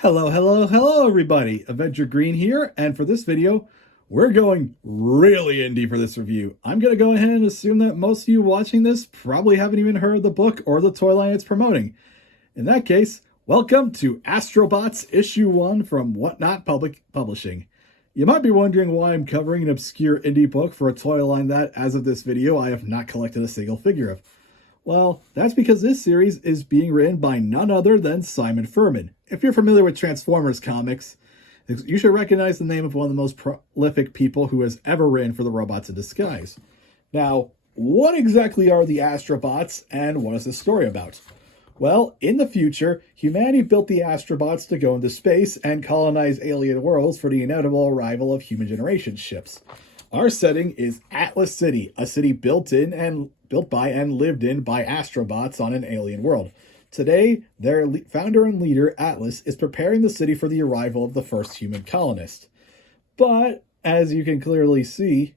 Hello, hello, hello, everybody. Avenger Green here, and for this video, we're going really indie for this review. I'm going to go ahead and assume that most of you watching this probably haven't even heard of the book or the toy line it's promoting. In that case, welcome to Astrobots Issue 1 from Whatnot Publishing. You might be wondering why I'm covering an obscure indie book for a toy line that, as of this video, I have not collected a single figure of. Well, that's because this series is being written by none other than Simon Furman. If you're familiar with Transformers comics, you should recognize the name of one of the most prolific people who has ever written for the Robots in Disguise. Now, what exactly are the Astrobots, and what is this story about? Well, in the future, humanity built the Astrobots to go into space and colonize alien worlds for the inevitable arrival of human generation ships. Our setting is Atlas City, a city built by and lived in by Astrobots on an alien world. Today, their founder and leader, Atlas, is preparing the city for the arrival of the first human colonist. But, as you can clearly see,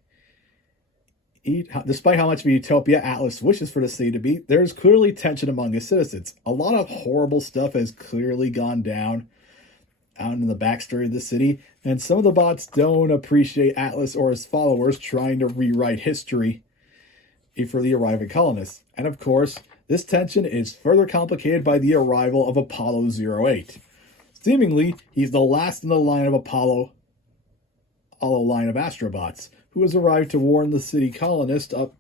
despite how much of a utopia Atlas wishes for the city to be, there's clearly tension among his citizens. A lot of horrible stuff has clearly gone down out in the backstory of the city, and some of the bots don't appreciate Atlas or his followers trying to rewrite history for the arriving colonists. And of course, this tension is further complicated by the arrival of Apollo 08. Seemingly, he's the last in the line of Apollo line of Astrobots, who has arrived to warn the city colonists of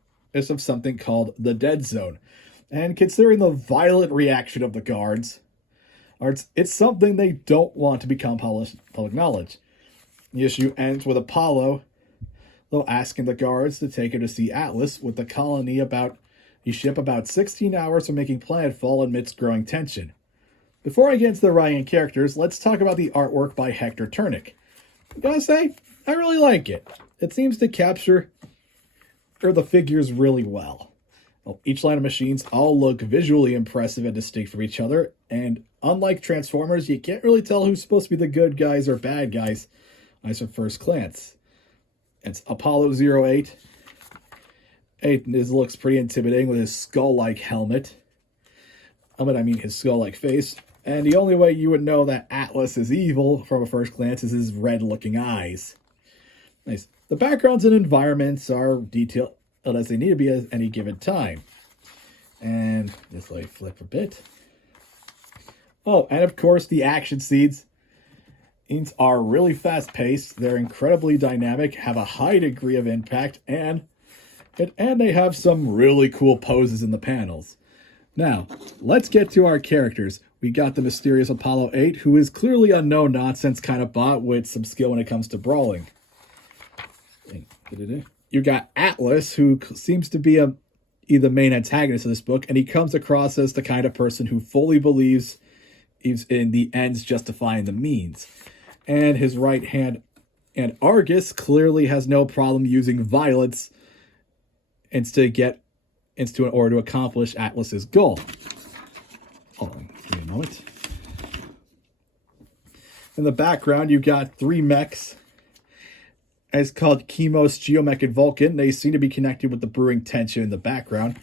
something called the Dead Zone. And considering the violent reaction of the guards, it's something they don't want to become public knowledge. The issue ends with Apollo, though, asking the guards to take him to see Atlas, with the colony he ship about 16 hours from making planetfall amidst growing tension. Before I get into the writing and characters, let's talk about the artwork by Hector Turnick. I gotta say, I really like it. It seems to capture the figures really well. Each line of machines all look visually impressive and distinct from each other, and unlike Transformers, you can't really tell who's supposed to be the good guys or bad guys at first glance. It's Apollo 08. His looks pretty intimidating with his skull-like helmet. His skull-like face. And the only way you would know that Atlas is evil from a first glance is his red-looking eyes. Nice. The backgrounds and environments are detailed as they need to be at any given time. And just let me flip a bit. Oh, and of course the action scenes are really fast-paced. They're incredibly dynamic, have a high degree of impact, and they have some really cool poses in the panels. Now, let's get to our characters. We got the mysterious Apollo 8, who is clearly a no-nonsense kind of bot with some skill when it comes to brawling. You got Atlas, who seems to be the main antagonist of this book, and he comes across as the kind of person who fully believes in the ends justifying the means. And his right hand, and Argus, clearly has no problem using violence in order to accomplish Atlas's goal. Hold on, give me a moment. In the background, you got three mechs. It's called Chemos, Geomech, and Vulcan. They seem to be connected with the brewing tension in the background.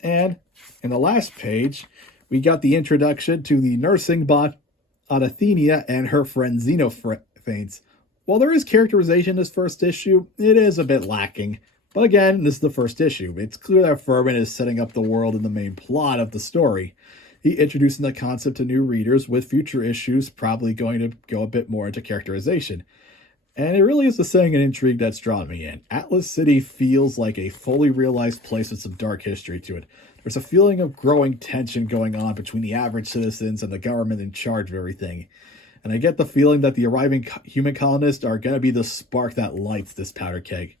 And in the last page, we got the introduction to the nursing bot Athenia and her friend Xenophanes. While there is characterization in this first issue, it is a bit lacking. But again, this is the first issue. It's clear that Furman is setting up the world in the main plot of the story. He introducing the concept to new readers, with future issues probably going to go a bit more into characterization. And it really is the setting and intrigue that's drawn me in. Atlas City feels like a fully realized place with some dark history to it. There's a feeling of growing tension going on between the average citizens and the government in charge of everything. And I get the feeling that the arriving human colonists are going to be the spark that lights this powder keg.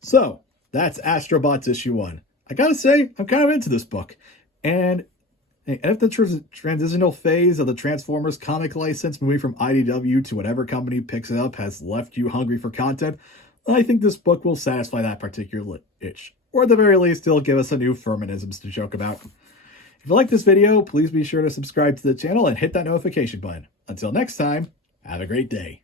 So, that's Astrobots issue 1. I gotta say, I'm kind of into this book. And if the transitional phase of the Transformers comic license, moving from IDW to whatever company picks it up, has left you hungry for content, I think this book will satisfy that particular itch. Or at the very least, it'll give us a new Furmanisms to joke about. If you like this video, please be sure to subscribe to the channel and hit that notification button. Until next time, have a great day.